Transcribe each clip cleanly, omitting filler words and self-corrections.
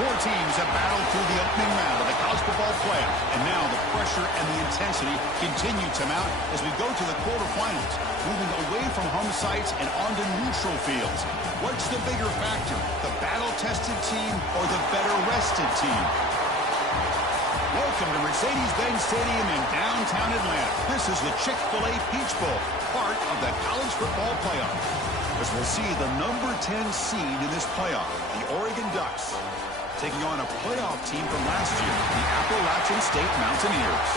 Four teams have battled through the opening round of the college football playoff, and now the pressure and the intensity continue to mount as we go to the quarterfinals, moving away from home sites and onto neutral fields. What's the bigger factor, the battle-tested team or the better-rested team? Welcome to Mercedes-Benz Stadium in downtown Atlanta. This is the Chick-fil-A Peach Bowl, part of the college football playoff. As we'll see the number 10 seed in this playoff, the Oregon Ducks, taking on a playoff team from last year, the Appalachian State Mountaineers.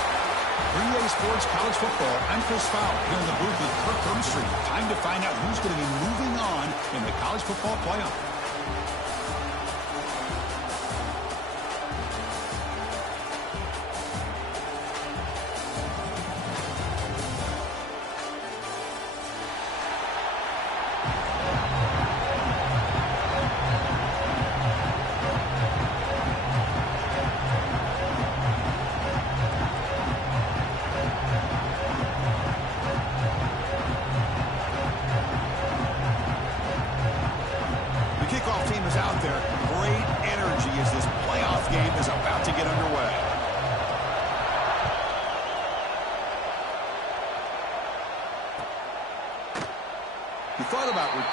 3A Sports College Football, I'm Chris Fowler here in the booth with Kirk Hermstreet. Time to find out who's going to be moving on in the college football playoff.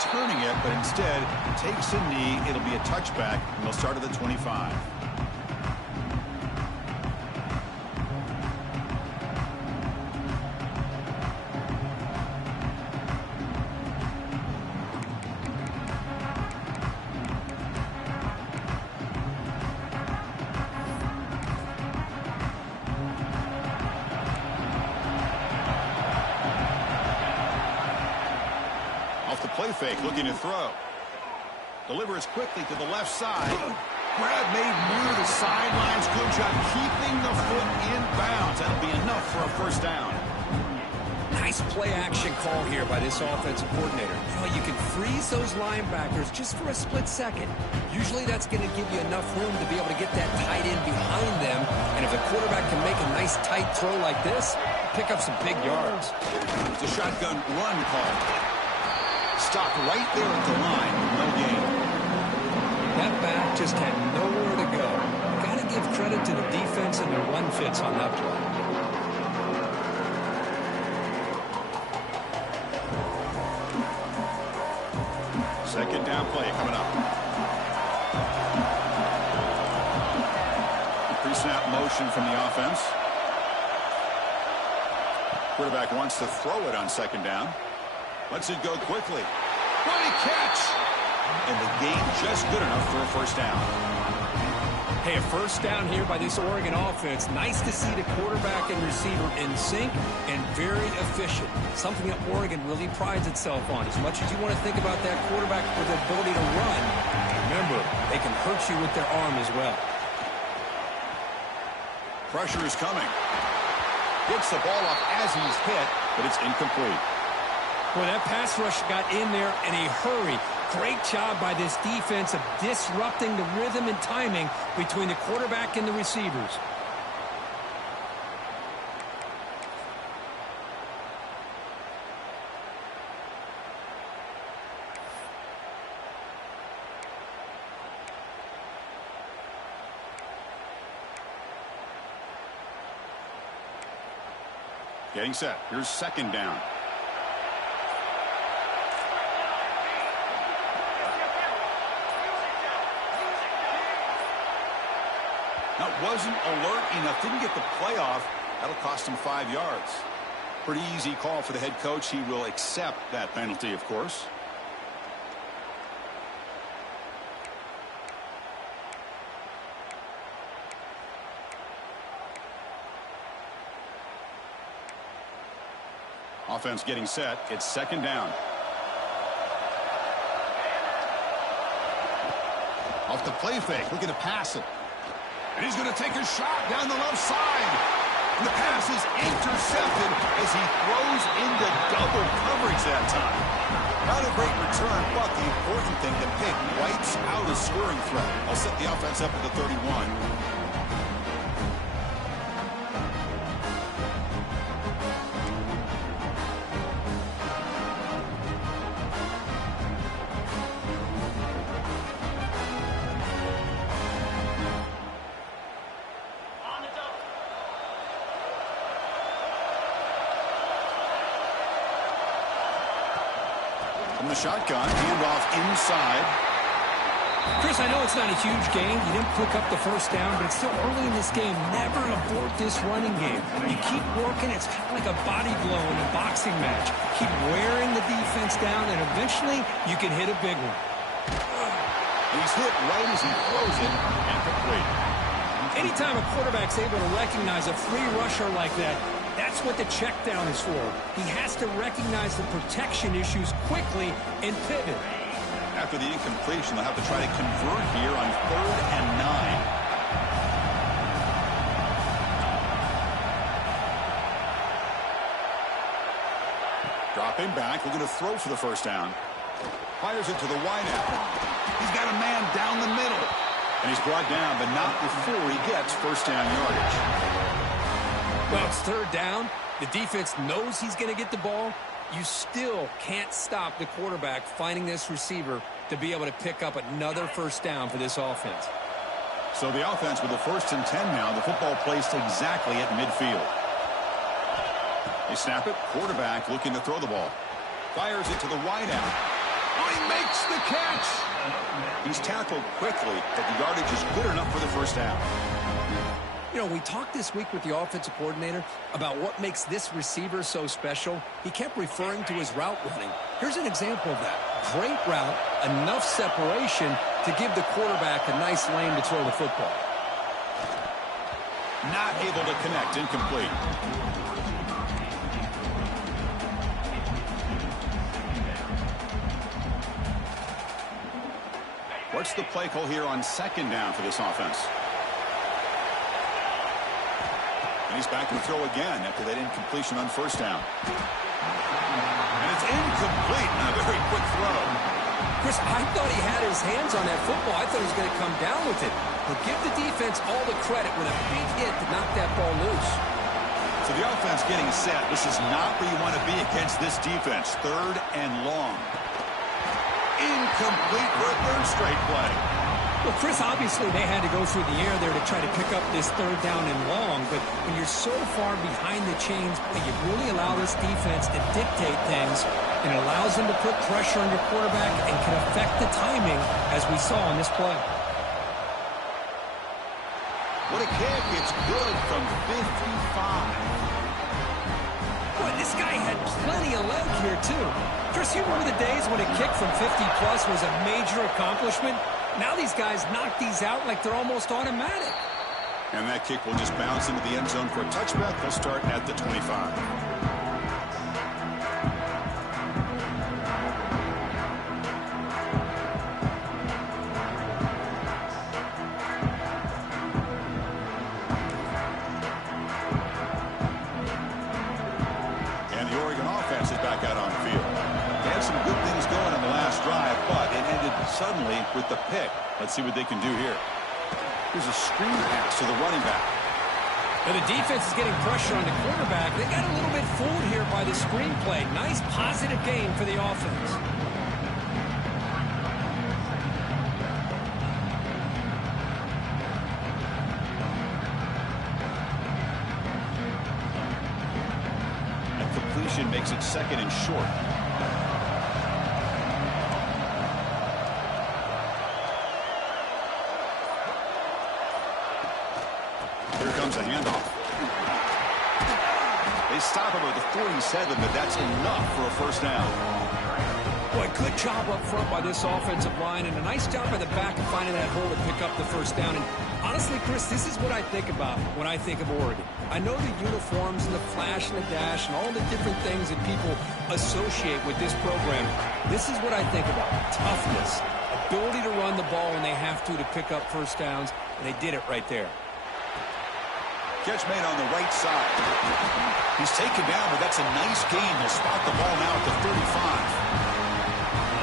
Returning it, but instead takes a knee. It'll be a touchback, and they'll start at the 25. Play fake, looking to throw. Delivers quickly to the left side. Grab made near the sidelines. Good job keeping the foot in bounds. That'll be enough for a first down. Nice play action call here by this offensive coordinator. You know, you can freeze those linebackers just for a split second. Usually that's going to give you enough room to be able to get that tight end behind them. And if the quarterback can make a nice tight throw like this, pick up some big yards. It's a shotgun run call. Stopped right there at the line. No gain. That back just had nowhere to go. Got to give credit to the defense and the run fits on that play. Second down play coming up. Pre-snap motion from the offense. Quarterback wants to throw it on second down. Lets it go quickly. What a catch! And the gain just good enough for a first down. Hey, a first down here by this Oregon offense. Nice to see the quarterback and receiver in sync and very efficient. Something that Oregon really prides itself on. As much as you want to think about that quarterback for their ability to run, remember, they can hurt you with their arm as well. Pressure is coming. Gets the ball off as he's hit, but it's incomplete. Well, that pass rush got in there in a hurry. Great job by this defense of disrupting the rhythm and timing between the quarterback and the receivers. Getting set. Here's second down. That wasn't alert enough. Didn't get the play off. That'll cost him 5 yards. Pretty easy call for the head coach. He will accept that penalty, of course. Offense getting set. It's second down. Off the play fake. Looking to pass it. And he's going to take a shot down the left side. And the pass is intercepted as he throws into double coverage that time. Not a great return, but the important thing, the pick wipes out a scoring threat. I'll set the offense up at the 31. From the shotgun, handoff inside. Chris, I know it's not a huge game. You didn't pick up the first down, but it's still early in this game. Never abort this running game. You keep working. It's kind of like a body blow in a boxing match. Keep wearing the defense down, and eventually you can hit a big one. He's hit right as he throws it, and complete. Anytime a quarterback's able to recognize a free rusher like that, that's what the check down is for. He has to recognize the protection issues quickly and pivot. After the incompletion, they'll have to try to convert here on 3rd and 9. Dropping back, looking to throw for the first down. Fires it to the wideout. He's got a man down the middle. And he's brought down, but not before he gets first down yardage. Well, it's 3rd down. The defense knows he's going to get the ball. You still can't stop the quarterback finding this receiver to be able to pick up another first down for this offense. So the offense with the 1st and 10 now. The football placed exactly at midfield. They snap it. Quarterback looking to throw the ball. Fires it to the wideout. Oh, he makes the catch. He's tackled quickly, but the yardage is good enough for the first down. You know, we talked this week with the offensive coordinator about what makes this receiver so special. He kept referring to his route running. Here's an example of that. Great route, enough separation to give the quarterback a nice lane to throw the football. Not able to connect, incomplete. What's the play call here on 2nd down for this offense? And he's back to throw again after that incompletion on 1st down. And it's incomplete. Not a very quick throw. Chris, I thought he had his hands on that football. I thought he was going to come down with it. But give the defense all the credit with a big hit to knock that ball loose. So the offense getting set. This is not where you want to be against this defense. 3rd and long. Incomplete for a 3rd straight play. Well, Chris, obviously they had to go through the air there to try to pick up this 3rd down and long, but when you're so far behind the chains, you really allow this defense to dictate things, and it allows them to put pressure on your quarterback and can affect the timing, as we saw on this play. What a kick. It's good from 55. Boy, this guy had plenty of leg here, too. Chris, you remember the days when a kick from 50-plus was a major accomplishment? Now these guys knock these out like they're almost automatic. And that kick will just bounce into the end zone for a touchback. They'll start at the 25. And the Oregon offense is back out on the field. They had some good things going on the last drive, but it ended suddenly with the pick. Let's see what they can do here. Here's a screen pass to the running back. And the defense is getting pressure on the quarterback. They got a little bit fooled here by the screen play. Nice positive game for the offense. And completion makes it 2nd and short. Here comes a handoff. They stop him at the 47, but that's enough for a first down. Boy, good job up front by this offensive line, and a nice job by the back of finding that hole to pick up the first down. And honestly, Chris, this is what I think about when I think of Oregon. I know the uniforms and the flash and the dash and all the different things that people associate with this program. This is what I think about. Toughness, ability to run the ball when they have to pick up first downs, and they did it right there. Catch made on the right side. He's taken down, but that's a nice gain. He'll spot the ball now at the 35.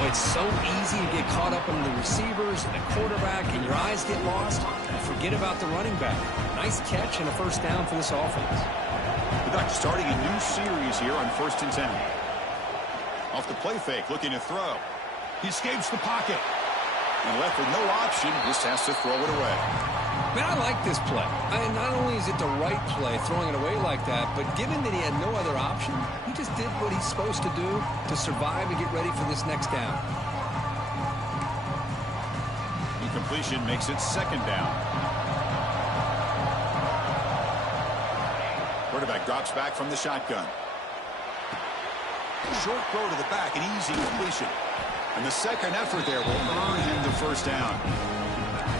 Oh, it's so easy to get caught up in the receivers and the quarterback, and your eyes get lost. And forget about the running back. Nice catch and a first down for this offense. The Ducks starting a new series here on 1st and 10. Off the play fake, looking to throw. He escapes the pocket. And left with no option, just has to throw it away. Man, I like this play. Not only is it the right play, throwing it away like that, but given that he had no other option, he just did what he's supposed to do to survive and get ready for this next down. Incompletion makes it second down. Quarterback drops back from the shotgun. Short throw to the back, an easy completion. And the second effort there will earn him the first down.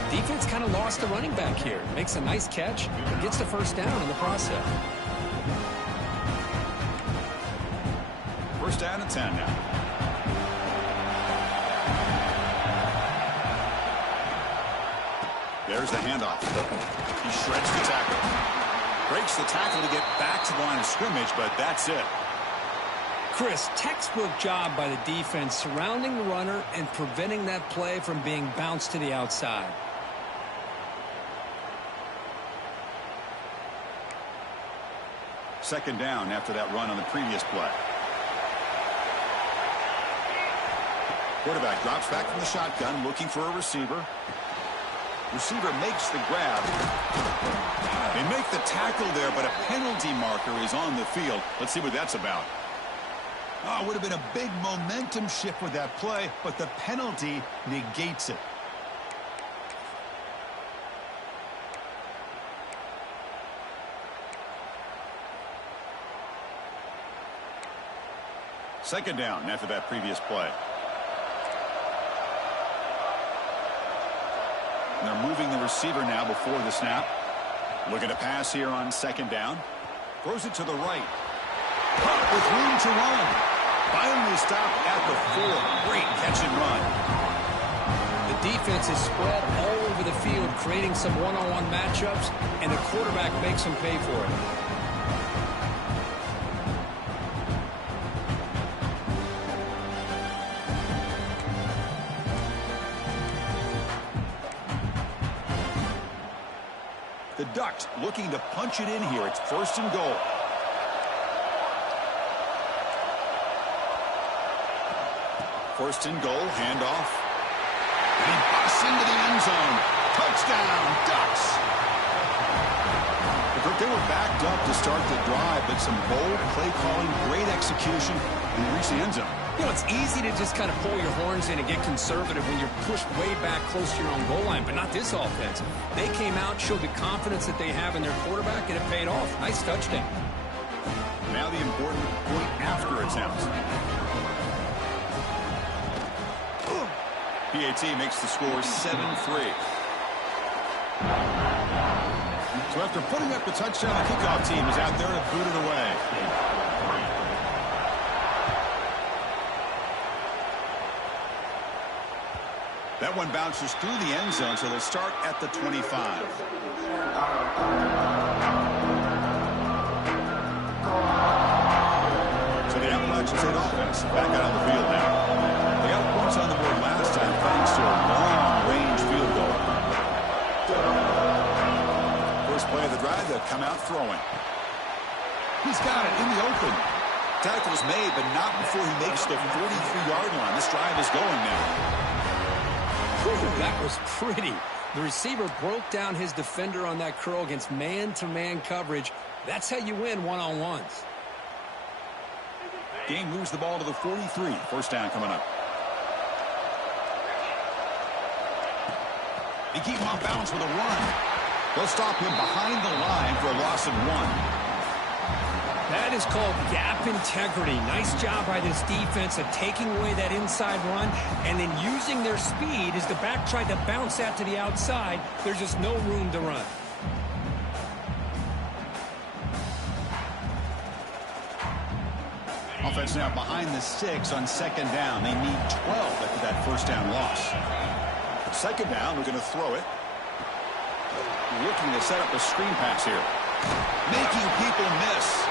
Defense kind of lost the running back here. Makes a nice catch and gets the first down in the process. First down and 10 now. There's the handoff. He shreds the tackle. Breaks the tackle to get back to the line of scrimmage, but that's it. Chris, textbook job by the defense surrounding the runner and preventing that play from being bounced to the outside. Second down after that run on the previous play. Quarterback drops back from the shotgun, looking for a receiver. Receiver makes the grab. They make the tackle there, but a penalty marker is on the field. Let's see what that's about. Oh, it would have been a big momentum shift with that play, but the penalty negates it. Second down after that previous play. And they're moving the receiver now before the snap. Looking to pass here on second down. Throws it to the right. Caught with room to run. Finally stopped at the 4. Great catch and run. The defense is spread all over the field, creating some one-on-one matchups, and the quarterback makes them pay for it. The Ducks looking to punch it in here. It's first and goal. First and goal, handoff. And he busts into the end zone. Touchdown, Ducks. They were backed up to start the drive, but some bold play calling, great execution, and they reached the end zone. You know, it's easy to just kind of pull your horns in and get conservative when you're pushed way back close to your own goal line, but not this offense. They came out, showed the confidence that they have in their quarterback, and it paid off. Nice touchdown. Now the important point after attempt. PAT makes the score 7-3. So after putting up the touchdown, the kickoff team is out there to boot it away. That one bounces through the end zone, so they'll start at the 25. So the Appalachian State offense back out on the field now. They got points on the board last time thanks to a long-range field goal. First play of the drive, they'll come out throwing. He's got it in the open. Tackle's made, but not before he makes the 43-yard line. This drive is going now. That was pretty. The receiver broke down his defender on that curl against man-to-man coverage. That's how you win one-on-ones. Game moves the ball to the 43. First down coming up. They keep him on balance with a run. They'll stop him behind the line for a loss of 1. That is called gap integrity. Nice job by this defense of taking away that inside run and then using their speed as the back tried to bounce that to the outside. There's just no room to run. Offense now behind the 6 on second down. They need 12 after that first down loss. Second down, we're going to throw it. Looking to set up a screen pass here. Making people miss.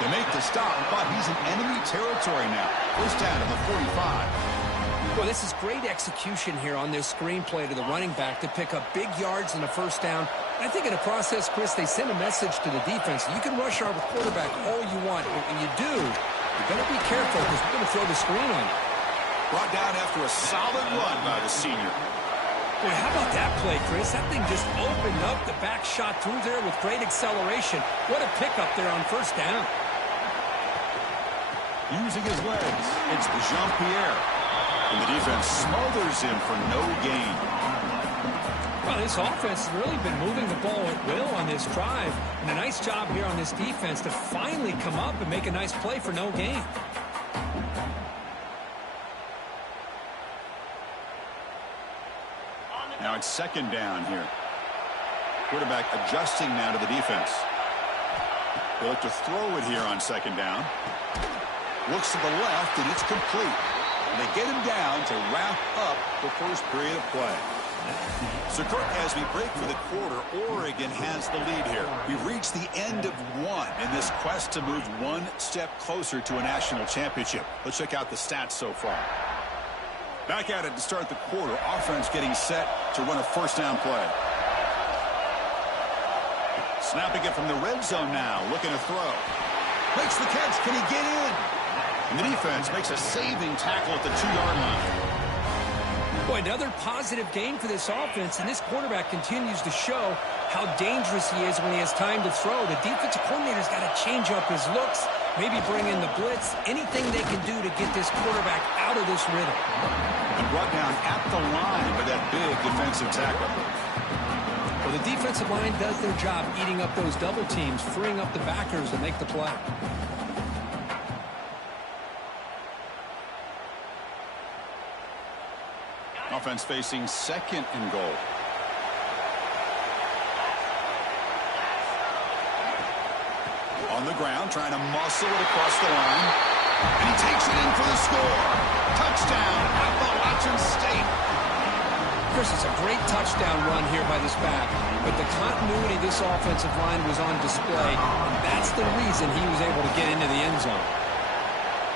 They make the stop, but he's in enemy territory now. First down to the 45. Well, this is great execution here on this screenplay to the running back to pick up big yards in the first down. I think in the process, Chris, they send a message to the defense. You can rush our quarterback all you want, but when you do, you better be careful because we're going to throw the screen on you. Brought down after a solid run by the senior. Boy, how about that play, Chris? That thing just opened up. The back shot through there with great acceleration. What a pickup there on first down. Using his legs, it's Jean-Pierre. And the defense smothers him for no gain. Well, this offense has really been moving the ball at will on this drive. And a nice job here on this defense to finally come up and make a nice play for no gain. Now it's second down here. Quarterback adjusting now to the defense. They look to throw it here on second down. Looks to the left, and it's complete. And they get him down to wrap up the first period of play. So, Kirk, as we break for the quarter, Oregon has the lead here. We've reached the end of one in this quest to move one step closer to a national championship. Let's check out the stats so far. Back at it to start the quarter. Offense getting set to run a first down play. Snapping it from the red zone now. Looking to throw. Makes the catch. Can he get in? And the defense makes a saving tackle at the 2-yard line. Boy, another positive gain for this offense, and this quarterback continues to show how dangerous he is when he has time to throw. The defensive coordinator's got to change up his looks, maybe bring in the blitz, anything they can do to get this quarterback out of this rhythm. And brought down at the line by that big defensive tackle. Well, the defensive line does their job eating up those double teams, freeing up the backers to make the play. Offense facing second and goal. On the ground, trying to muscle it across the line. And he takes it in for the score. Touchdown, Appalachian State. Chris, it's a great touchdown run here by this back. But the continuity of this offensive line was on display. And that's the reason he was able to get into the end zone.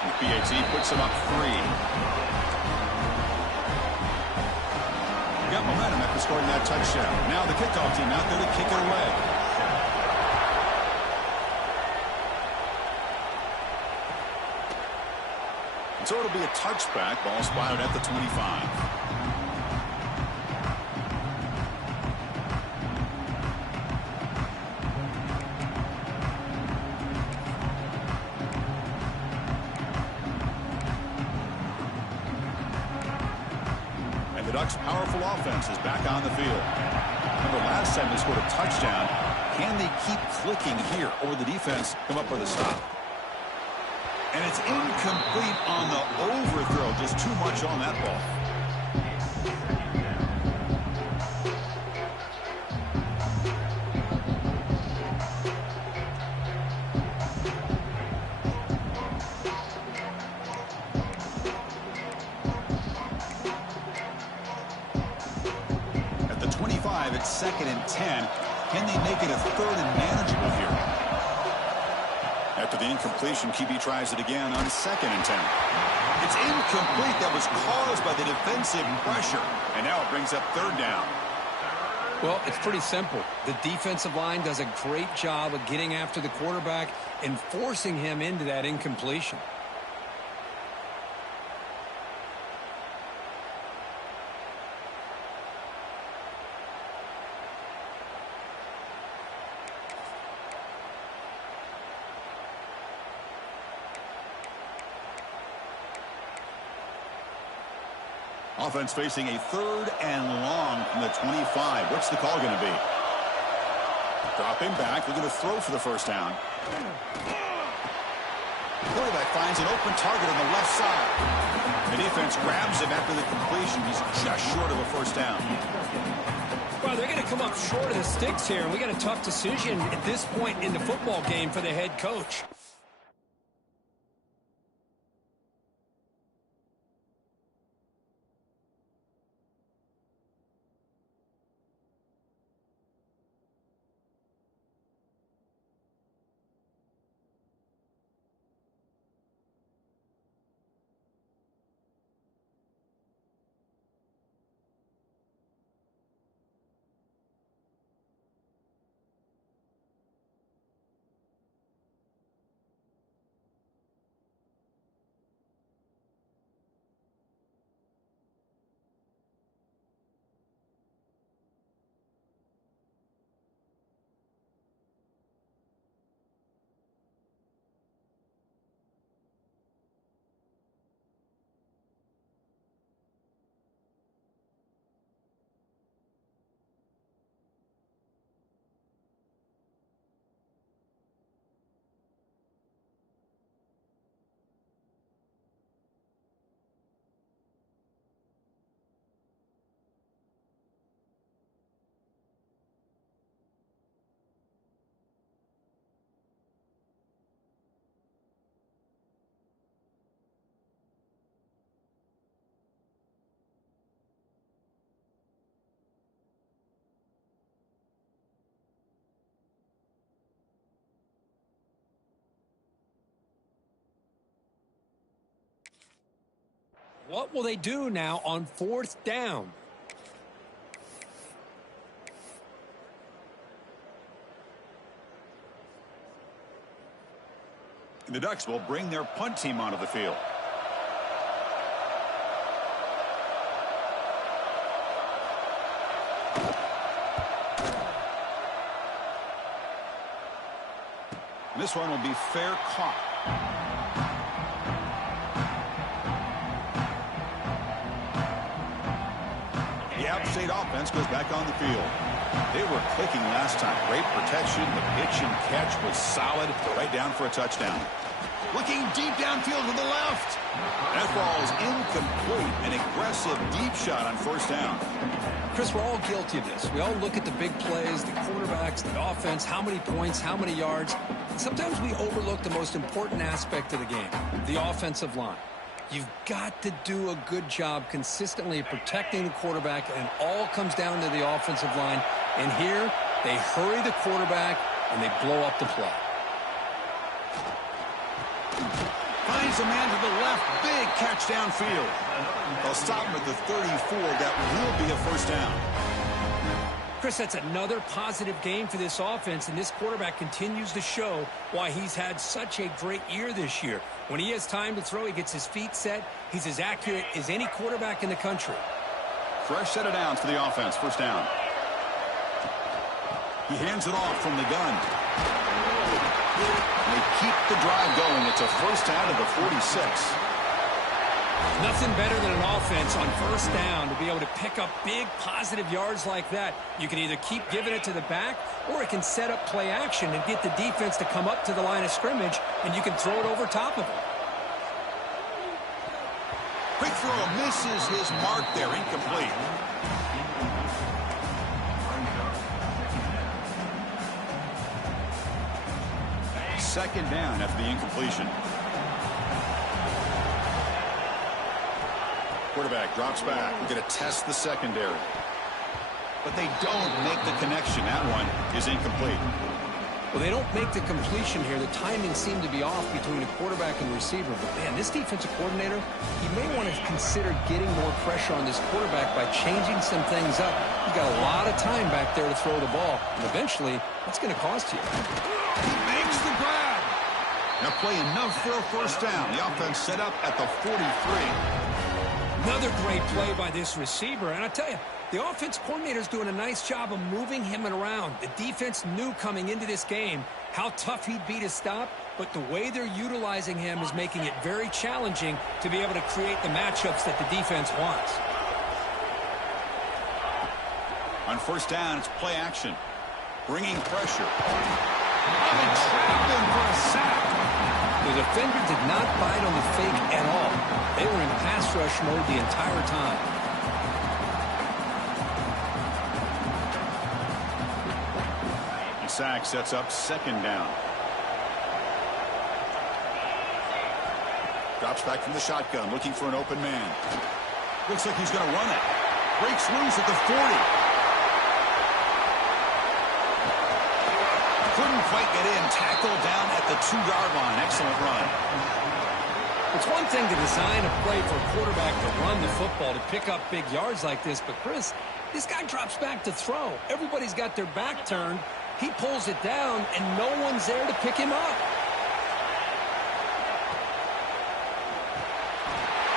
And PAT puts him up 3. Got momentum after scoring that touchdown. Now the kickoff team out there to kick it away. So it'll be a touchback. Ball spotted at the 25. The Ducks' powerful offense is back on the field. Remember, last time they scored a touchdown. Can they keep clicking here, or will the defense come up with a stop? And it's incomplete on the overthrow. Just too much on that ball. It's second and 10. Can they make it a third and manageable here? After the incompletion, QB tries it again on second and 10. It's incomplete. That was caused by the defensive pressure. And now it brings up third down. Well, it's pretty simple. The defensive line does a great job of getting after the quarterback and forcing him into that incompletion. Offense facing a third and long from the 25. What's the call going to be? Dropping back. They're going to throw for the first down. Quarterback finds an open target on the left side. The defense grabs him after the completion. He's just short of a first down. Well, they're going to come up short of the sticks here, and we got a tough decision at this point in the football game for the head coach. What will they do now on 4th down? The Ducks will bring their punt team onto the field. This one will be fair caught. The App State offense goes back on the field. They were clicking last time. Great protection. The pitch and catch was solid. Right down for a touchdown. Looking deep downfield to the left. That ball is incomplete. An aggressive deep shot on 1st down. Chris, we're all guilty of this. We all look at the big plays, the quarterbacks, the offense, how many points, how many yards. And sometimes we overlook the most important aspect of the game, the offensive line. You've got to do a good job consistently protecting the quarterback, and it all comes down to the offensive line. And here, they hurry the quarterback, and they blow up the play. Finds a man to the left. Big catch downfield. They'll stop him at the 34. That will be a 1st down. Chris, that's another positive game for this offense, and this quarterback continues to show why he's had such a great year this year. When he has time to throw, he gets his feet set. He's as accurate as any quarterback in the country. Fresh set of downs for the offense. 1st down. He hands it off from the gun. They keep the drive going. It's a 1st down to the 46. Nothing better than an offense on 1st down to be able to pick up big positive yards like that. You can either keep giving it to the back, or it can set up play action and get the defense to come up to the line of scrimmage, and you can throw it over top of it. Quick throw misses his mark there. Incomplete. Second down after the incompletion. Quarterback drops back. We're going to test the secondary. But they don't make the connection. That one is incomplete. Well, they don't make the completion here. The timing seemed to be off between a quarterback and receiver. But, man, this defensive coordinator, he may want to consider getting more pressure on this quarterback by changing some things up. He's got a lot of time back there to throw the ball. And eventually, that's going to cost you. He makes the grab. Now play enough for a 1st down. The offense set up at the 43. Another great play by this receiver. And I tell you, the offense coordinator's doing a nice job of moving him around. The defense knew coming into this game how tough he'd be to stop, but the way they're utilizing him is making it very challenging to be able to create the matchups that the defense wants. On 1st down, it's play action. Bringing pressure. And they trapped him for a sack. The defender did not bite on the fake at all. They were in pass rush mode the entire time. The sack sets up 2nd down. Drops back from the shotgun, looking for an open man. Looks like he's going to run it. Breaks loose at the 40. Couldn't quite get in. Tackled down at the 2-yard line. Excellent run. It's one thing to design a play for a quarterback to run the football, to pick up big yards like this, but Chris, this guy drops back to throw. Everybody's got their back turned. He pulls it down, and no one's there to pick him up.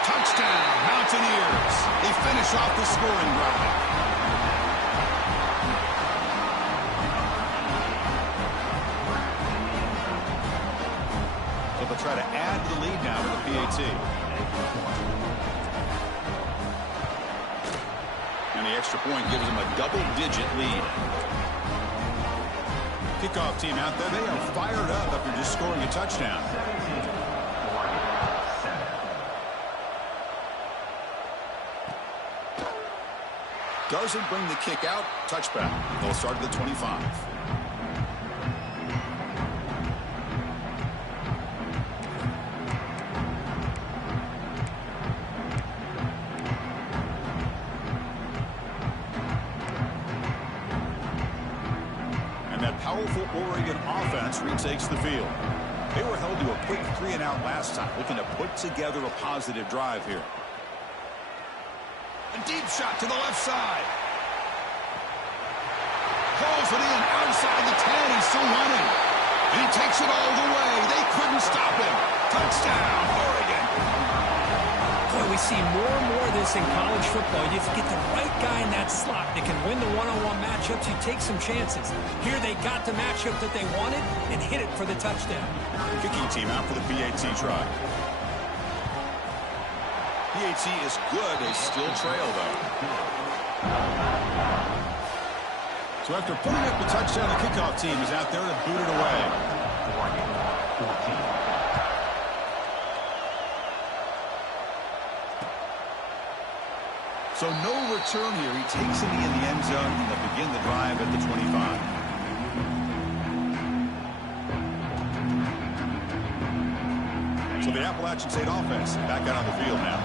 Touchdown, Mountaineers. They finish off the scoring drive. They'll try to add the lead now to the PAT. And the extra point gives them a double-digit lead. Kickoff team out there, they are fired up after just scoring a touchdown. Doesn't bring the kick out. Touchback. They'll start at the 25. Powerful Oregon offense retakes the field. They were held to a quick 3-and-out last time, looking to put together a positive drive here. A deep shot to the left side. Pulls it in outside the 10. He's still running. And he takes it all the way. They couldn't stop him. Touchdown, Oregon. Boy, we see more and more of this in college football. You get the right guy in that slot that can win the one-on-one matchups. You take some chances. Here they got the matchup that they wanted and hit it for the touchdown. Kicking team out for the PAT try. PAT is good. They still trail, though. So after putting up the touchdown, the kickoff team is out there to boot it away. So no return here. He takes it in the end zone, and they'll begin the drive at the 25. So the Appalachian State offense back out on the field now.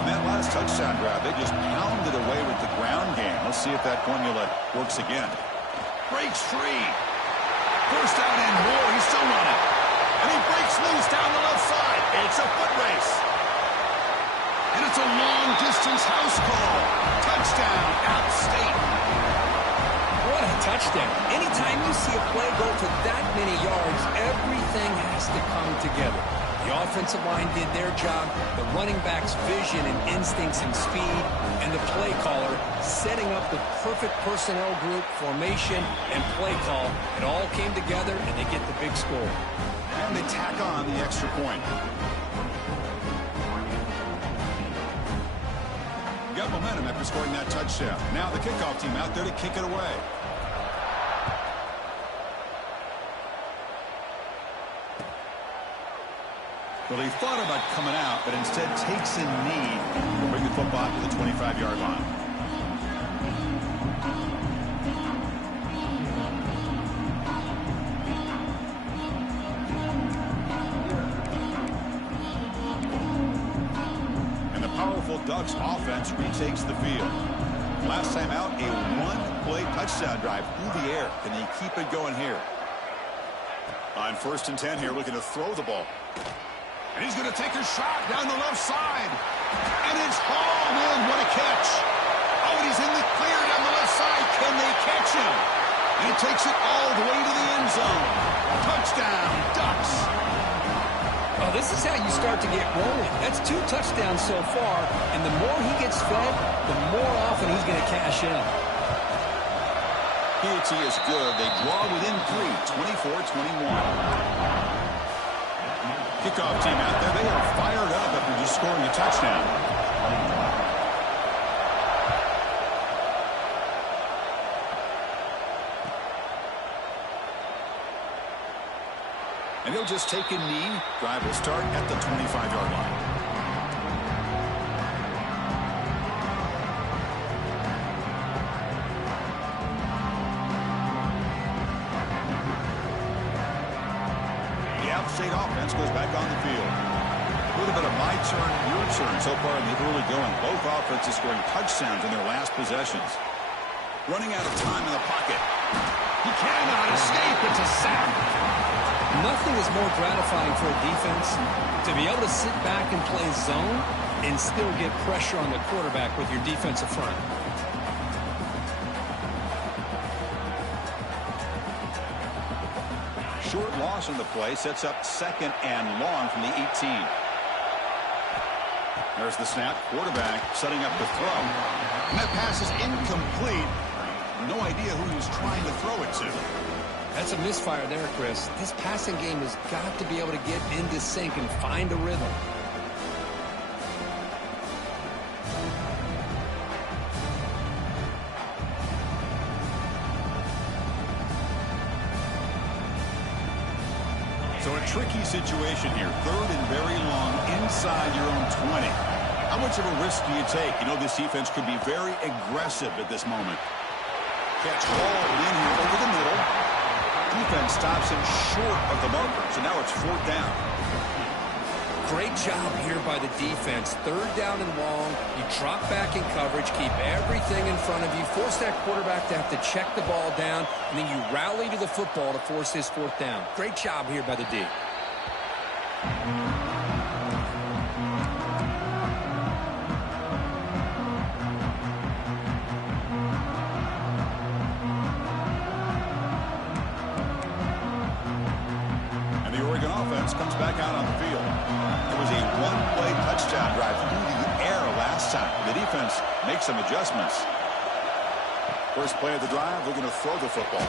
On that last touchdown drive, they just pounded away with the ground game. Let's see if that formula works again. Breaks free. First down and more. He's still running. And he breaks loose down the left side. It's a foot race. And it's a long-distance house call. Touchdown, App State. What a touchdown. Anytime you see a play go for that many yards, everything has to come together. The offensive line did their job, the running back's vision and instincts and speed, and the play caller setting up the perfect personnel group, formation, and play call. It all came together, and they get the big score. And they tack on the extra point. Got momentum after scoring that touchdown. Now the kickoff team out there to kick it away. Well, he thought about coming out, but instead takes a knee to bring the football to the 25-yard line. Ducks offense retakes the field. Last time out, a one-play touchdown drive through the air. Can they keep it going here? On 1st and 10 here, looking to throw the ball. And he's going to take a shot down the left side. And it's hauled in. What a catch. Oh, and he's in the clear down the left side. Can they catch him? And he takes it all the way to the end zone. Touchdown, Ducks. Oh, this is how you start to get rolling. That's 2 touchdowns so far, and the more he gets fed, the more often he's going to cash in. PAT is good. They draw within 3, 24-21. Kickoff team out there. They are fired up after just scoring a touchdown. And he'll just take a knee. Drive will start at the 25-yard line. The App State offense goes back on the field. A little bit of my turn, your turn so far in the early going. Both offenses scoring touchdowns in their last possessions. Running out of time in the pocket. He cannot escape. It's a sack. Nothing is more gratifying for a defense to be able to sit back and play zone and still get pressure on the quarterback with your defensive front. Short loss on the play sets up 2nd and long from the 18. There's the snap. Quarterback setting up the throw. And that pass is incomplete. No idea who he was trying to throw it to. That's a misfire there, Chris. This passing game has got to be able to get into sync and find a rhythm. So a tricky situation here. 3rd and very long inside your own 20. How much of a risk do you take? You know, this defense could be very aggressive at this moment. Catch hauled in here over the middle. Defense stops him short of the marker, so now it's 4th down. Great job here by the defense. 3rd down and long. You drop back in coverage, keep everything in front of you, force that quarterback to have to check the ball down, and then you rally to the football to force his 4th down. Great job here by the D. offense comes back out on the field. It was a one-play touchdown drive through the air last time. The defense makes some adjustments. First play of the drive, they're going to throw the football.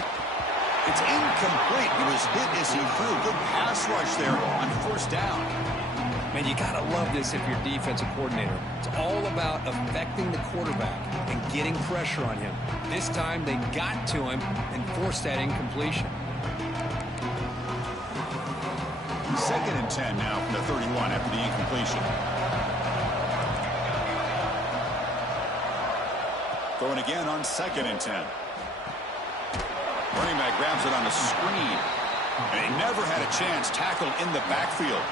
It's incomplete. He was hit as he threw. Good pass rush there on first down. Man, you got to love this if you're defensive coordinator. It's all about affecting the quarterback and getting pressure on him. This time they got to him and forced that incompletion. 2nd and 10 now from the 31 after the incompletion. Throwing again on 2nd and 10. Running back grabs it on the screen. And he never had a chance tackled in the backfield.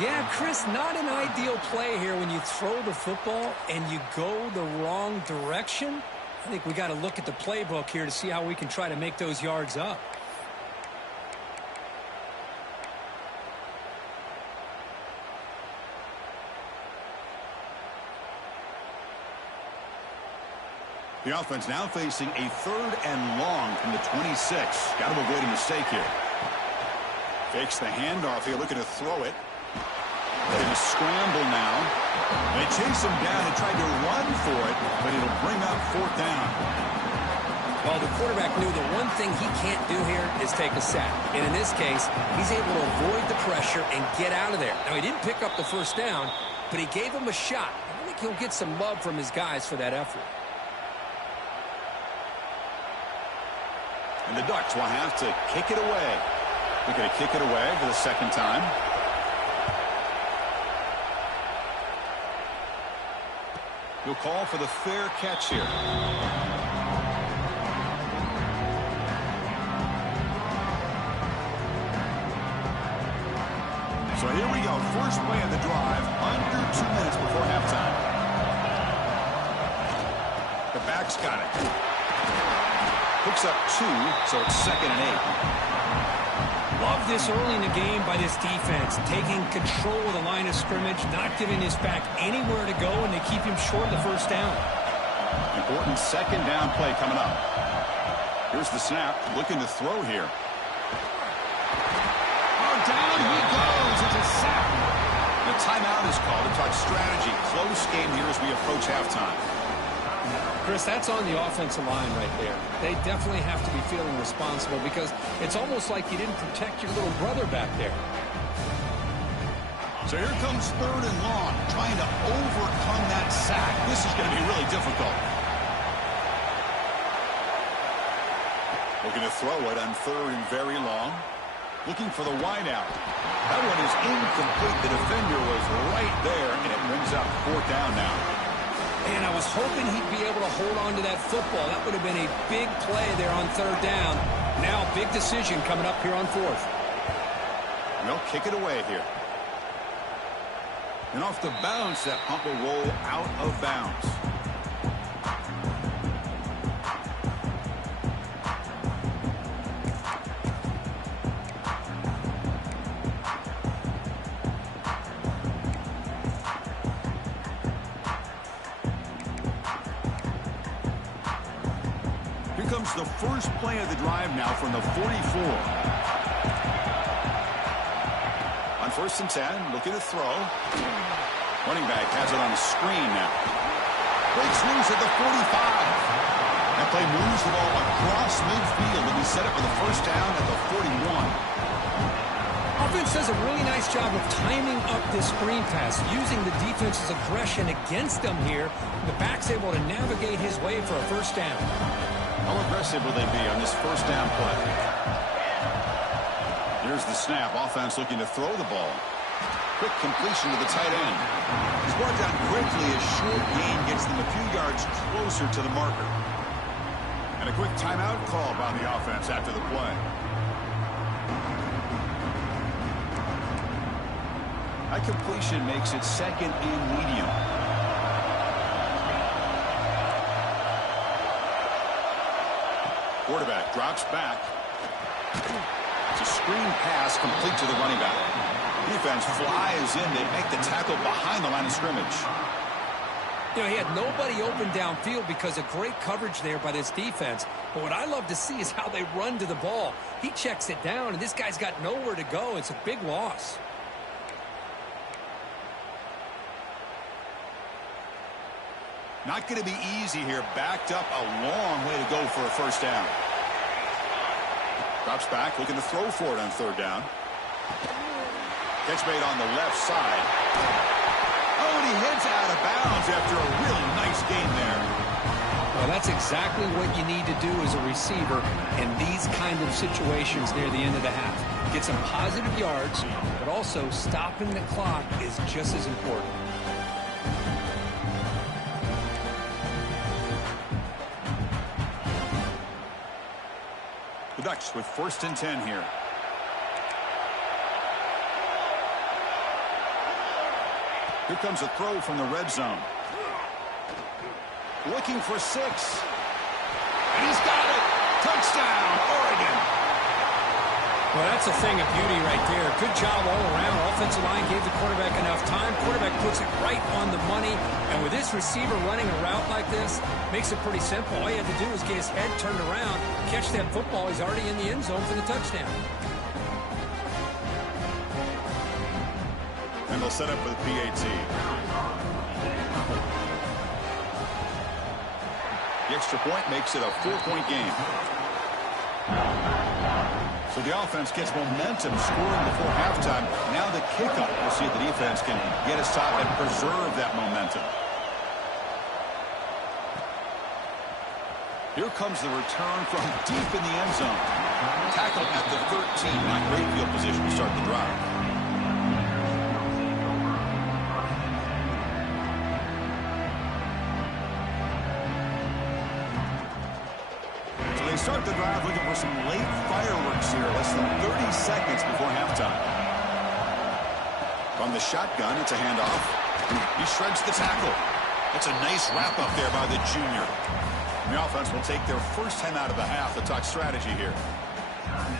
Yeah, Chris, not an ideal play here when you throw the football and you go the wrong direction. I think we got to look at the playbook here to see how we can try to make those yards up. The offense now facing a 3rd and long from the 26. Got to avoid a mistake here. Fakes the handoff here, looking to throw it. They're going to scramble now. They chase him down and tried to run for it, but it'll bring up 4th down. Well, the quarterback knew the one thing he can't do here is take a sack. And in this case, he's able to avoid the pressure and get out of there. Now, he didn't pick up the first down, but he gave him a shot. I think he'll get some love from his guys for that effort. And the Ducks will have to kick it away. They're going to kick it away for the 2nd time. He'll call for the fair catch here. So here we go. First play of the drive, under 2 minutes before halftime. The back's got it. Picks up 2, so it's 2nd and 8. Love this early in the game by this defense, taking control of the line of scrimmage, not giving his back anywhere to go, and they keep him short of the first down. Important 2nd down play coming up. Here's the snap, looking to throw here. Oh, down he goes. It's a sack. The timeout is called to talk strategy. Close game here as we approach halftime. Chris, that's on the offensive line right there. They definitely have to be feeling responsible because it's almost like you didn't protect your little brother back there. So here comes 3rd and long, trying to overcome that sack. This is going to be really difficult. Looking to throw it on 3rd and very long. Looking for the wideout. That one is incomplete. The defender was right there, and it brings up 4th down now. And I was hoping he'd be able to hold on to that football. That would have been a big play there on 3rd down. Now, big decision coming up here on 4th. They'll kick it away here. And off the bounce, that pump will roll out of bounds. Comes the first play of the drive now from the 44. On 1st and 10, looking to throw. Running back has it on the screen now. Breaks loose at the 45. That play moves the ball across midfield and he set it for the first down at the 41. Offense does a really nice job of timing up this screen pass, using the defense's aggression against them here. The back's able to navigate his way for a first down. How aggressive will they be on this first down play? Here's the snap. Offense looking to throw the ball. Quick completion to the tight end. He's brought down quickly. A short gain gets them a few yards closer to the marker. And a quick timeout call by the offense after the play. That completion makes it 2nd and medium. Quarterback drops back. It's a screen pass complete to the running back. Defense flies in. They make the tackle behind the line of scrimmage. You know, he had nobody open downfield because of great coverage there by this defense. But what I love to see is how they run to the ball. He checks it down, and this guy's got nowhere to go. It's a big loss. Not going to be easy here. Backed up a long way to go for a first down. Drops back, looking to throw for it on third down. Catch made on the left side. Oh, and he heads out of bounds after a really nice gain there. Well, that's exactly what you need to do as a receiver in these kind of situations near the end of the half. Get some positive yards, but also stopping the clock is just as important. The Ducks with 1st and 10 here. Here comes a throw from the red zone. Looking for 6. And he's got it. Touchdown, Oregon. Well, that's a thing of beauty right there. Good job all around. Offensive line gave the quarterback enough time. Quarterback puts it right on the money. And with this receiver running a route like this, makes it pretty simple. All you have to do is get his head turned around, catch that football. He's already in the end zone for the touchdown. And they'll set up with a PAT. The extra point makes it a 4-point game. So the offense gets momentum scoring before halftime. Now the kickoff. We'll see if the defense can get a stop and preserve that momentum. Here comes the return from deep in the end zone. Tackle at the 13. Not great field position to start the drive. Start the drive looking for some late fireworks here. Less than 30 seconds before halftime. From the shotgun, it's a handoff. He shreds the tackle. It's a nice wrap up there by the junior. And the offense will take their first 10 out of the half to talk strategy here.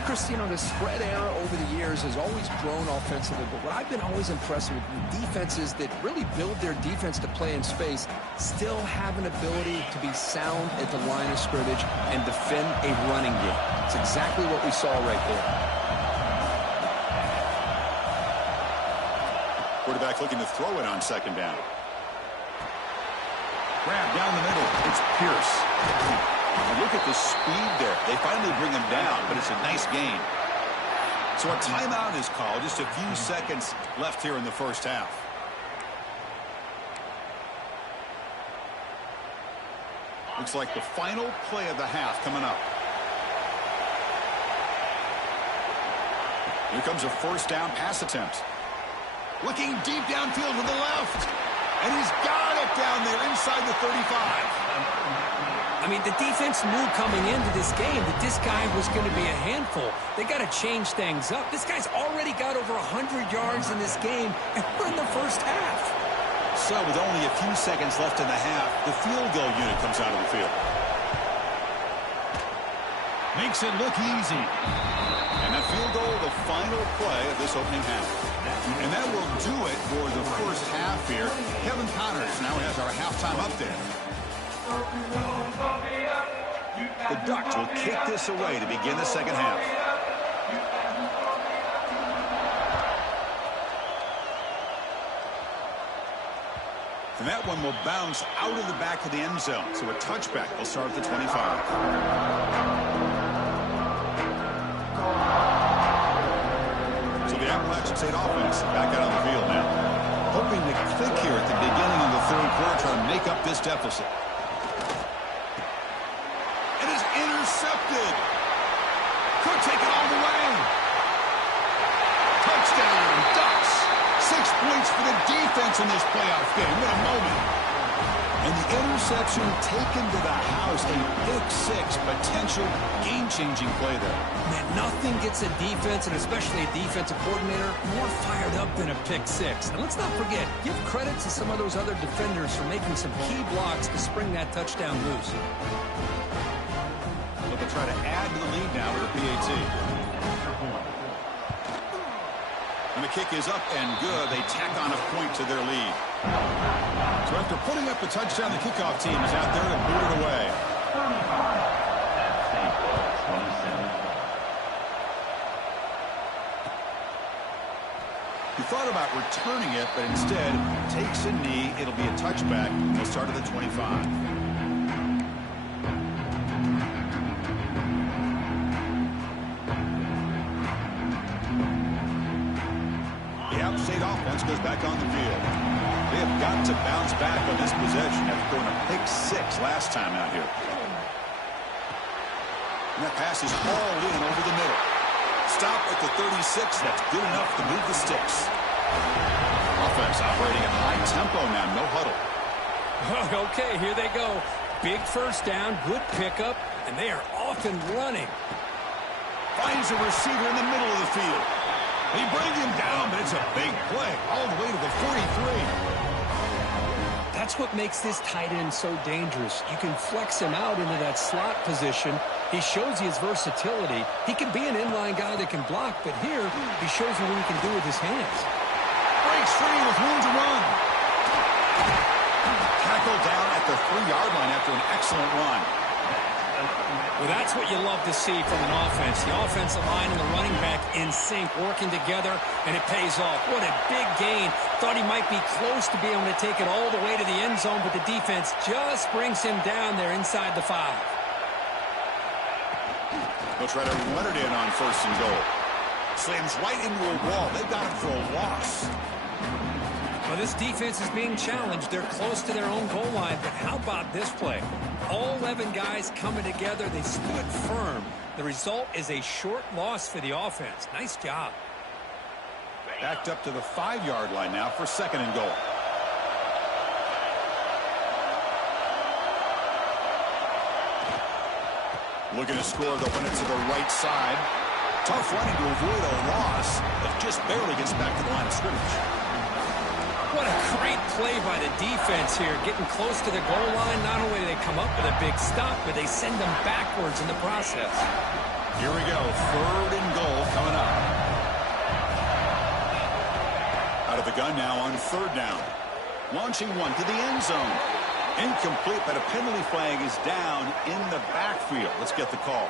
Chris, you know, the spread era over the years has always grown offensively, but what I've been always impressed with the defenses that really build their defense to play in space still have an ability to be sound at the line of scrimmage and defend a running game. It's exactly what we saw right there. Quarterback looking to throw it on 2nd down. Grab down the middle. It's Pierce. And look at the speed there. They finally bring him down, but it's a nice gain. So a timeout is called. Just a few seconds left here in the first half. Looks like the final play of the half coming up. Here comes a 1st down pass attempt. Looking deep downfield with the left. And he's got it down there inside the 35. I mean, the defense knew coming into this game that this guy was going to be a handful. They got to change things up. This guy's already got over 100 yards in this game, and we're in the first half. So with only a few seconds left in the half, the field goal unit comes out of the field. Makes it look easy. And that field goal, the final play of this opening half. And that will do it for the first half here. Kevin Connors now has our halftime update. The Ducks will kick this away to begin the second half. And that one will bounce out of the back of the end zone. So a touchback will start at the 25. So the Appalachian State offense back out on the field now. Hoping to click here at the beginning of the 3rd quarter to make up this deficit. Intercepted. Could take it all the way. Touchdown, Ducks. 6 points for the defense in this playoff game. What a moment. And the interception taken to the house. A pick 6 potential game-changing play there. Man, nothing gets a defense, and especially a defensive coordinator, more fired up than a pick 6. And let's not forget, give credit to some of those other defenders for making some key blocks to spring that touchdown loose. They'll try to add to the lead now with a PAT. And the kick is up and good. They tack on a point to their lead. So after putting up a touchdown, the kickoff team is out there to boot it away. He thought about returning it, but instead takes a knee. It'll be a touchback. We'll start at the 25. The App State offense goes back on the field. They have got to bounce back on this possession after throwing a pick 6 last time out here. And that pass is hauled in over the middle. Stop at the 36. That's good enough to move the sticks. Offense operating at high tempo now. No huddle. Okay, here they go. Big first down, good pickup, and they are off and running. Finds a receiver in the middle of the field. They bring him down, but it's a big play all the way to the 43. That's what makes this tight end so dangerous. You can flex him out into that slot position. He shows you his versatility. He can be an inline guy that can block, but here he shows you what he can do with his hands. Breaks free with room to run. Tackled down at the 3-yard line after an excellent run. Well, that's what you love to see from an offense. The offensive line and the running back in sync, working together, and it pays off. What a big gain. Thought he might be close to being able to take it all the way to the end zone, but the defense just brings him down there inside the 5. They'll try to run it in on 1st and goal. Slams right into a wall. They've got him for a loss. Well, this defense is being challenged. They're close to their own goal line, but how about this play? All 11 guys coming together. They stood firm. The result is a short loss for the offense. Nice job. Backed up to the 5-yard line now for 2nd and goal. Looking to score the one to the right side. Tough running to avoid a loss, but just barely gets back to the line of scrimmage. What a great play by the defense here. Getting close to the goal line, not only do they come up with a big stop, but they send them backwards in the process. Here we go. 3rd and goal coming up. Out of the gun now on 3rd down. Launching one to the end zone. Incomplete, but a penalty flag is down in the backfield. Let's get the call.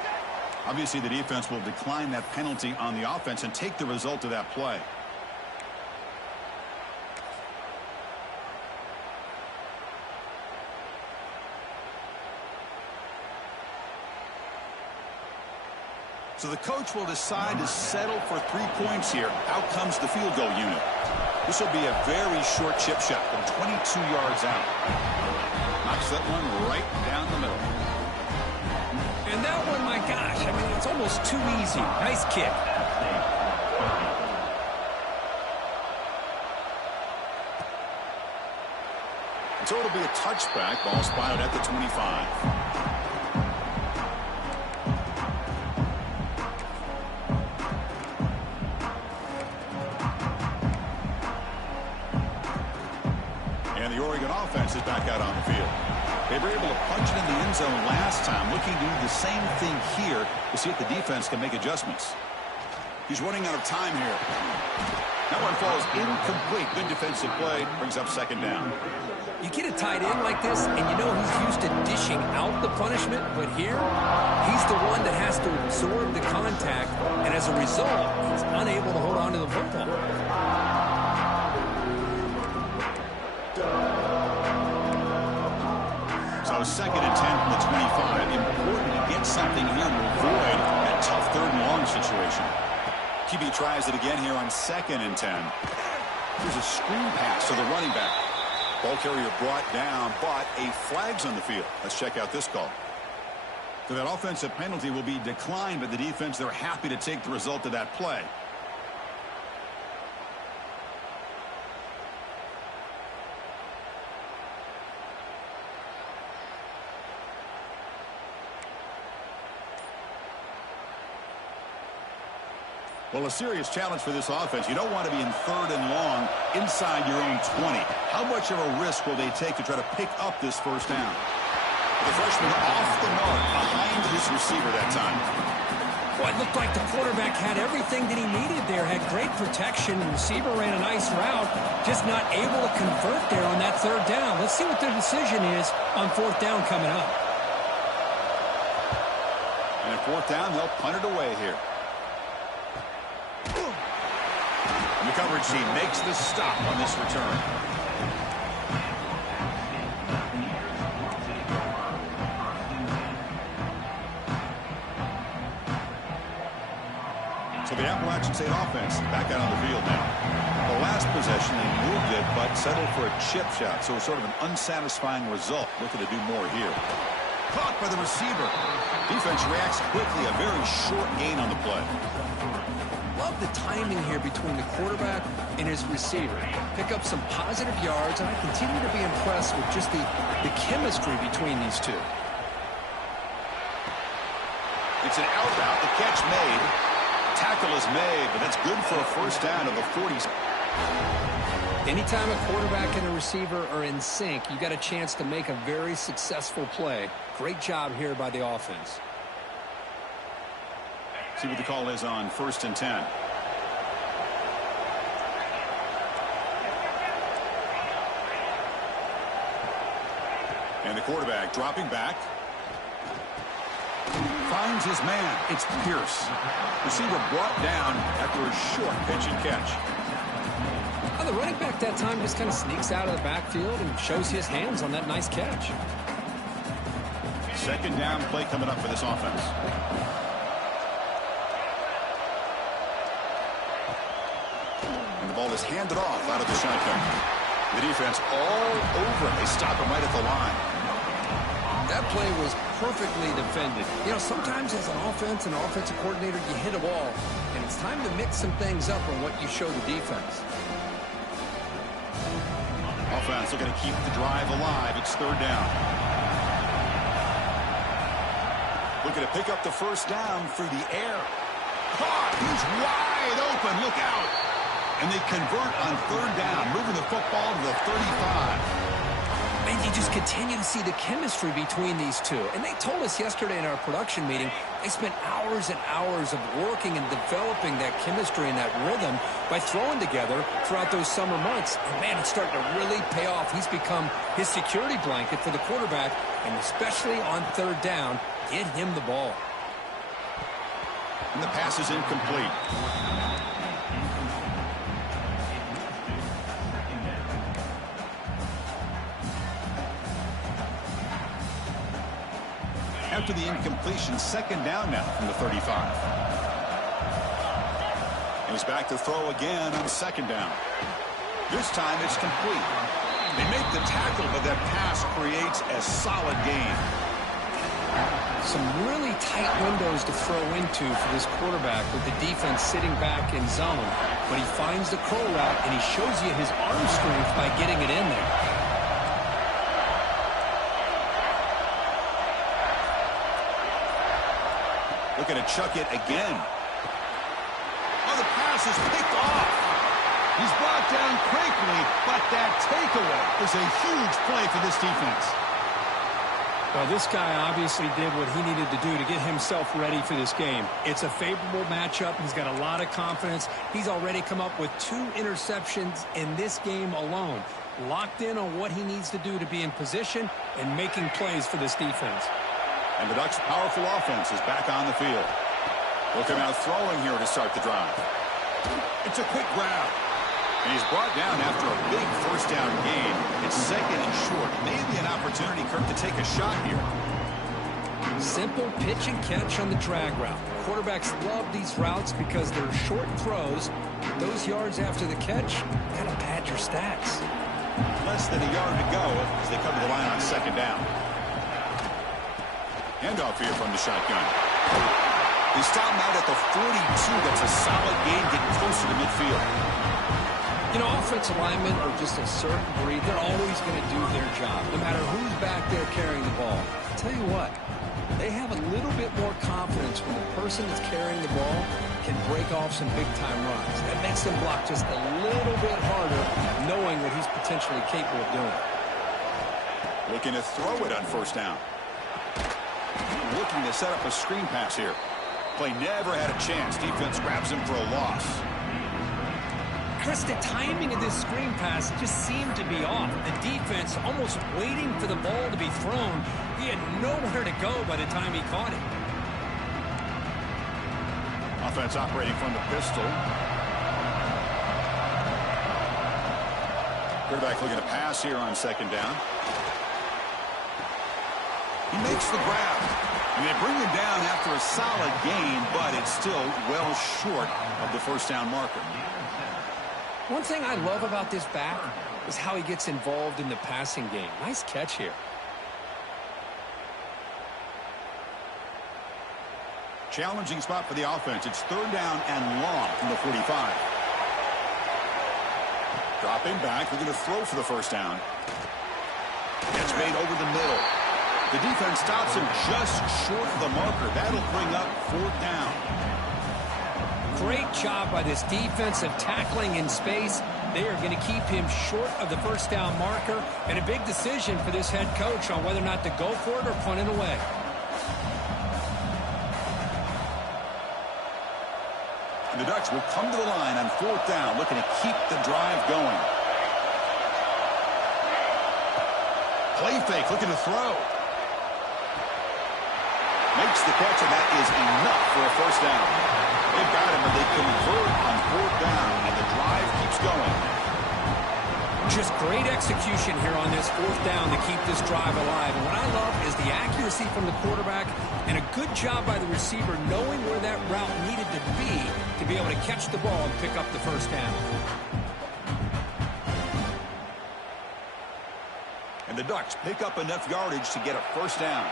Obviously, the defense will decline that penalty on the offense and take the result of that play. So the coach will decide to settle for 3 points here. Out comes the field goal unit. This will be a very short chip shot from 22 yards out. Knocks that one right down the middle. And that one, my gosh, I mean, it's almost too easy. Nice kick. So it'll be a touchback. Ball spotted at the 25. The Oregon offense is back out on the field. They were able to punch it in the end zone last time, looking to do the same thing here to see if the defense can make adjustments. He's running out of time here. That one falls incomplete. Good defensive play. Brings up 2nd down. You get a tight end like this, and you know he's used to dishing out the punishment, but here, he's the one that has to absorb the contact, and as a result, he's unable to hold on to the football. So 2nd and 10 from the 25. Important to get something here to avoid that tough 3rd and long situation. QB tries it again here on 2nd and 10. There's a screen pass to the running back. Ball carrier brought down, but a flag's on the field. Let's check out this call. So that offensive penalty will be declined, but the defense, they're happy to take the result of that play. Well, a serious challenge for this offense. You don't want to be in 3rd and long inside your own 20. How much of a risk will they take to try to pick up this 1st down? The freshman off the mark behind his receiver that time. Well, it looked like the quarterback had everything that he needed there, had great protection. The receiver ran a nice route, just not able to convert there on that third down. Let's see what their decision is on fourth down coming up. And at fourth down, they'll punt it away here. And the coverage team makes the stop on this return. So the Appalachian State offense back out on the field now. The last possession, they moved it, but settled for a chip shot. So it's sort of an unsatisfying result. Looking to do more here. Caught by the receiver. Defense reacts quickly. A very short gain on the play. Love the timing here between the quarterback and his receiver. Pick up some positive yards, and I continue to be impressed with just the chemistry between these two. It's an out route. The catch made. Tackle is made, but that's good for a first down of the 40s. Anytime a quarterback and a receiver are in sync, you got a chance to make a very successful play. Great job here by the offense. See what the call is on 1st and 10. And the quarterback dropping back. Finds his man. It's Pierce. Receiver brought down after a short pitch and catch. Well, the running back that time just kind of sneaks out of the backfield and shows his hands on that nice catch. Second down play coming up for this offense. And the ball is handed off out of the shotgun. The defense all over him. They stop him right at the line. That play was perfectly defended. You know, sometimes as an offensive coordinator, you hit a wall, and it's time to mix some things up on what you show the defense. Offense looking to keep the drive alive. It's third down. Looking to pick up the first down through the air. Caught. He's wide open. Look out. And they convert on third down, moving the football to the 35. And you just continue to see the chemistry between these two. And they told us yesterday in our production meeting, they spent hours and hours of working and developing that chemistry and that rhythm by throwing together throughout those summer months. And, man, it's starting to really pay off. He's become his security blanket for the quarterback, and especially on third down, get him the ball. And the pass is incomplete. After the incompletion, second down now from the 35. He's back to throw again on second down. This time it's complete. They make the tackle, but that pass creates a solid gain. Some really tight windows to throw into for this quarterback with the defense sitting back in zone. But he finds the curl route, and he shows you his arm strength by getting it in there. Looking to chuck it again. Oh, the pass is picked off. He's brought down quickly, but that takeaway is a huge play for this defense. Well, this guy obviously did what he needed to do to get himself ready for this game. It's a favorable matchup. He's got a lot of confidence. He's already come up with 2 interceptions in this game alone. Locked in on what he needs to do to be in position and making plays for this defense. And the Ducks' powerful offense is back on the field. They'll come out throwing here to start the drive. It's a quick grab. And he's brought down after a big first down gain. It's second and short. Maybe an opportunity, Kirk, to take a shot here. Simple pitch and catch on the drag route. Quarterbacks love these routes because they're short throws. Those yards after the catch kind of pad your stats. Less than a yard to go as they come to the line on second down. Handoff here from the shotgun. They stop him out at the 42. That's a solid gain, getting closer to midfield. You know, offensive linemen are just a certain breed. They're always going to do their job, no matter who's back there carrying the ball. I'll tell you what, they have a little bit more confidence when the person that's carrying the ball can break off some big-time runs. That makes them block just a little bit harder, knowing what he's potentially capable of doing. Looking to throw it on first down. Looking to set up a screen pass here. play never had a chance. Defense grabs him for a loss. Chris, the timing of this screen pass just seemed to be off. The defense almost waiting for the ball to be thrown. He had nowhere to go by the time he caught it. Offense operating from the pistol. Quarterback looking to pass here on second down. He makes the grab. And they bring him down after a solid gain, but it's still well short of the first down marker. One thing I love about this back is how he gets involved in the passing game. Nice catch here. Challenging spot for the offense. It's third down and long from the 45. Dropping back, looking to throw for the first down. Gets made over the middle. The defense stops him just short of the marker. That'll bring up fourth down. Great job by this defensive tackling in space. They are going to keep him short of the first down marker, and a big decision for this head coach on whether or not to go for it or punt it away. And the Ducks will come to the line on fourth down, looking to keep the drive going. Play fake, looking to throw. Makes the catch, and that is enough for a first down. They've got him, and they convert on fourth down, and the drive keeps going. Just great execution here on this fourth down to keep this drive alive. And what I love is the accuracy from the quarterback and a good job by the receiver knowing where that route needed to be able to catch the ball and pick up the first down. And the Ducks pick up enough yardage to get a first down.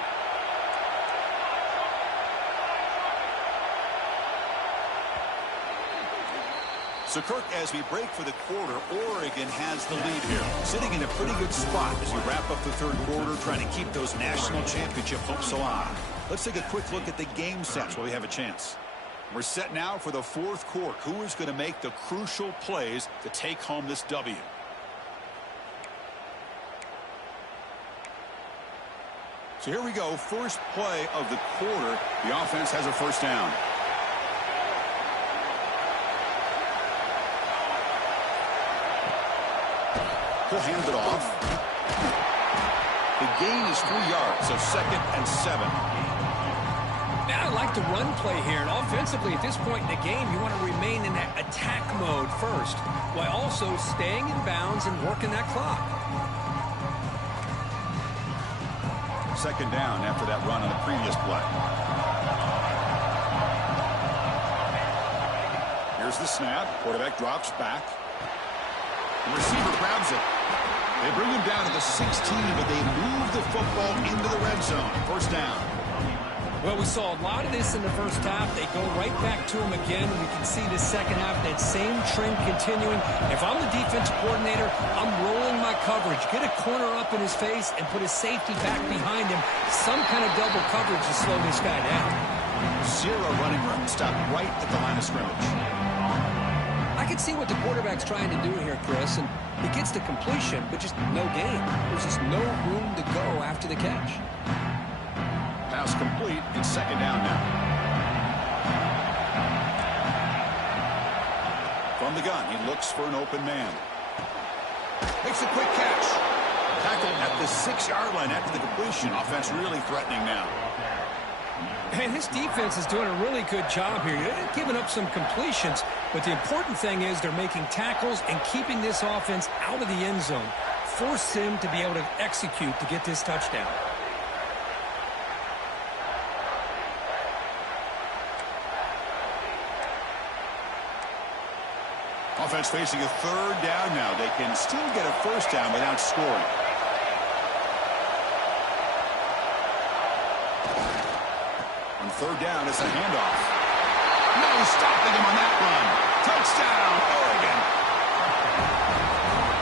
So, Kirk, as we break for the quarter, Oregon has the lead here, sitting in a pretty good spot as we wrap up the third quarter, trying to keep those national championship hopes alive. Let's take a quick look at the game sets while we have a chance. We're set now for the fourth quarter. Who is going to make the crucial plays to take home this W? So here we go. First play of the quarter. The offense has a first down. He'll hand it off. The gain is 3 yards, so second and 7. Now I like the run play here, and offensively at this point in the game, you want to remain in that attack mode first, while also staying in bounds and working that clock. Second down after that run on the previous play. Here's the snap. Quarterback drops back. The receiver grabs it. They bring him down to the 16, but they move the football into the red zone. First down. Well, we saw a lot of this in the first half. They go right back to him again. We can see the second half, that same trend continuing. If I'm the defensive coordinator, I'm rolling my coverage. Get a corner up in his face and put his safety back behind him. Some kind of double coverage to slow this guy down. Zero running room. Stop right at the line of scrimmage. I can see what the quarterback's trying to do here, Chris, and he gets the completion, but just no gain. There's just no room to go after the catch. Pass complete. It's second down now. From the gun, he looks for an open man. Makes a quick catch. Tackle at the 6-yard line after the completion. Offense really threatening now. And this defense is doing a really good job here. They're giving up some completions, but the important thing is they're making tackles and keeping this offense out of the end zone. Force him to be able to execute to get this touchdown. Offense facing a third down now. They can still get a first down without scoring. On third down, it's a handoff. No stopping him on that run. Touchdown, Oregon.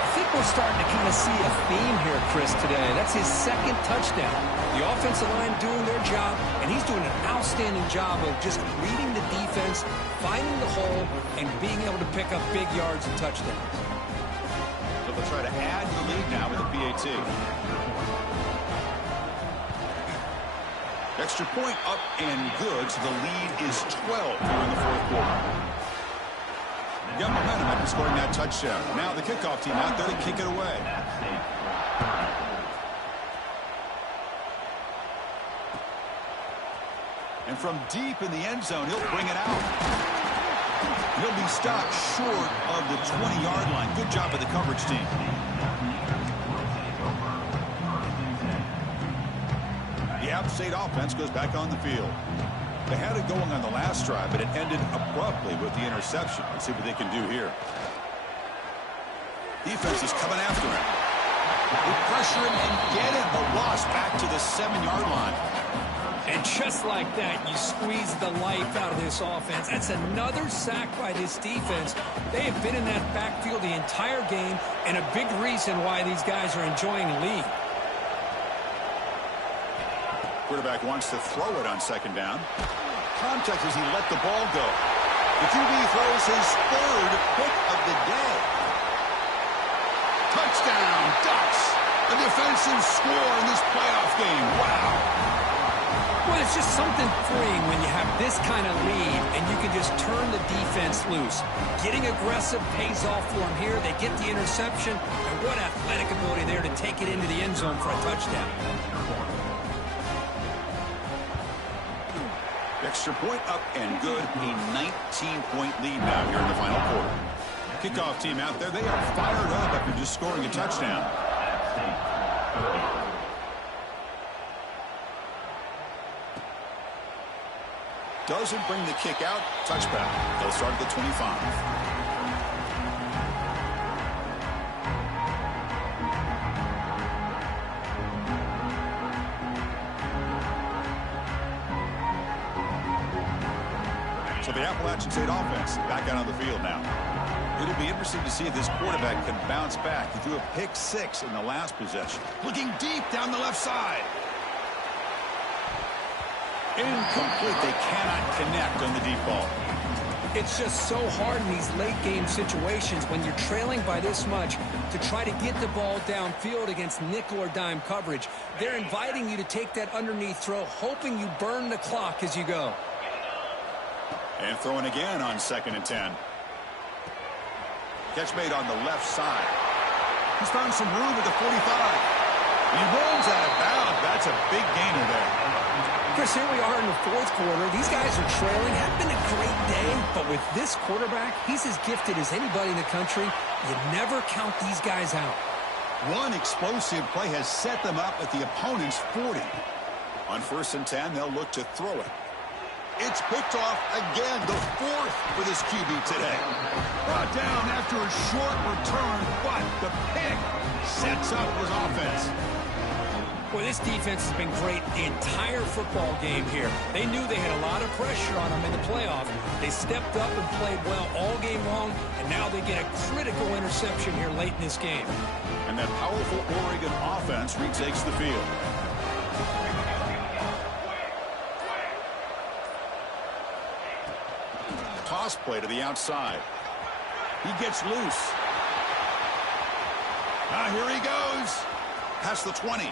I think we're starting to kind of see a theme here, Chris, today. That's his second touchdown. The offensive line doing their job, and he's doing an outstanding job of just reading the defense, finding the hole, and being able to pick up big yards and touchdowns. So they'll try to add to the lead now with a PAT. Extra point up and good, so the lead is 12 here in the fourth quarter. Got momentum after scoring that touchdown. Now the kickoff team out there to kick it away. And from deep in the end zone, he'll bring it out. He'll be stopped short of the 20-yard line. Good job by the coverage team. The App State offense goes back on the field. They had it going on the last drive, but it ended abruptly with the interception. Let's see what they can do here. Defense is coming after him. They pressure him and get him. The loss back to the 7-yard line. And just like that, you squeeze the life out of this offense. That's another sack by this defense. They have been in that backfield the entire game, and a big reason why these guys are enjoying the lead. Quarterback wants to throw it on second down. Contact as he let the ball go. The QB throws his third pick of the day. Touchdown, Ducks. A defensive score in this playoff game. Wow. Well, it's just something freeing when you have this kind of lead and you can just turn the defense loose. Getting aggressive pays off for them here. They get the interception, and what athletic ability there to take it into the end zone for a touchdown. Extra point up and good. A 19-point lead now here in the final quarter. Kickoff team out there. They are fired up after just scoring a touchdown. Doesn't bring the kick out. Touchback. They'll start at the 25. So the Appalachian State offense back out on the field now. It'll be interesting to see if this quarterback can bounce back. He threw a pick 6 in the last possession. Looking deep down the left side. Incomplete. They cannot connect on the deep ball. It's just so hard in these late game situations when you're trailing by this much to try to get the ball downfield against nickel or dime coverage. They're inviting you to take that underneath throw, hoping you burn the clock as you go. And throwing again on 2nd and 10. Catch made on the left side. He's found some room at the 45. And he rolls out of bounds. That's a big gainer there. Chris, here we are in the fourth quarter. These guys are trailing. Had been a great day, but with this quarterback, he's as gifted as anybody in the country. You never count these guys out. One explosive play has set them up at the opponent's 40. On 1st and 10, they'll look to throw it. It's picked off again, the 4th for this QB today. Brought down after a short return, but the pick sets up his offense. Well, this defense has been great the entire football game here. They knew they had a lot of pressure on them in the playoff. They stepped up and played well all game long, and now they get a critical interception here late in this game. And that powerful Oregon offense retakes the field. Toss play to the outside. He gets loose. Now here he goes. Past the 20.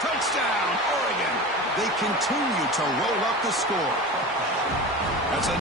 Touchdown, Oregon. They continue to roll up the score. That's a